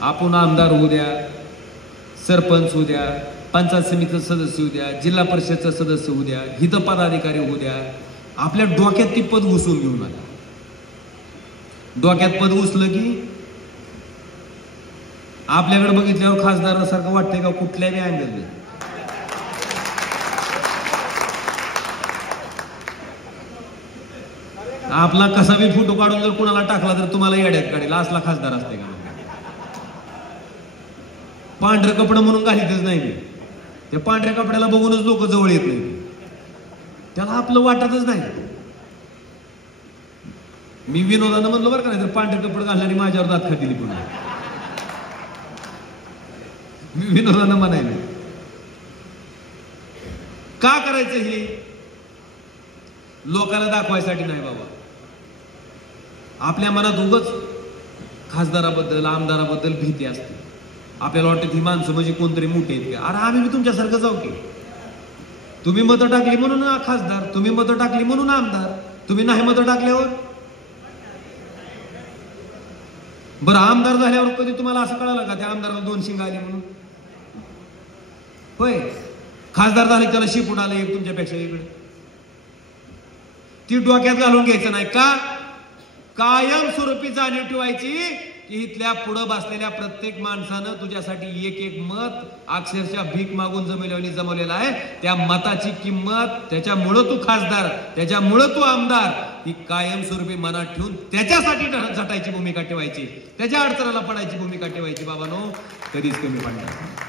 आपण आमदार होऊ द्या, सरपंच होऊ द्या, पंचायत समितीचा सदस्य होऊ द्या, जिल्हा परिषदचा सदस्य होऊ द्या, हित पदाधिकारी होऊ द्या, आपल्या डोक्यात ती पद घुसून घेऊन आला. डोक्यात पद घुसलं की आपल्याकडे बघितल्यावर खासदारासारखं वाटतंय का कुठल्याही अँगल. आपला कसा बी फोटो काढून जर कोणाला टाकला तर तुम्हाला येड्यात काढेल असला खासदार असते का. पांढरे कपडे म्हणून घालीतच नाही, त्या पांढऱ्या कपड्याला बघूनच लोक जवळ येत नाही, त्याला आपलं वाटतच नाही. मी विनोदानं म्हणलो बरं का, नाही तर पांढरे कपडे घालणारी माझ्यावर दात खातील पुन्हा. मी विनोदानं म्हणायला का करायचं हे लोकांना दाखवायसाठी नाही बाबा. आपल्या मनात उगाच खासदाराबद्दल आमदाराबद्दल भीती असते. आपल्याला वाटतं ही माणसं म्हणजे कोणतरी मोठे आहेत का. अरे आम्ही तुमच्यासारखं जाऊ की. तुम्ही मतं टाकली म्हणून खासदार, तुम्ही मतं टाकली म्हणून आमदार, तुम्ही नाही मतं टाकल्यावर. बरं आमदार झाल्यावर कधी तुम्हाला असं कळालं का त्या आमदाराला 2 शिंग आली म्हणून. होय, खासदार झाले त्याला शिपूट आलं एक तुमच्यापेक्षा इकडे. ती डोक्यात घालून घ्यायचं नाही का. कायम स्वरूपी जाणीव ठेवायची की इथल्या पुढं बसलेल्या प्रत्येक माणसानं तुझ्यासाठी एक एक मत अक्षरशः भीक मागून जमवलेलं आहे. त्या मताची किंमत, त्याच्यामुळं तू खासदार, त्याच्यामुळं तू आमदार, ही कायमस्वरूपी मनात ठेवून त्याच्यासाठी झटायची भूमिका ठेवायची, त्याच्या अडचणाला पडायची भूमिका ठेवायची. बाबांनो, कधीच कमी पडणार.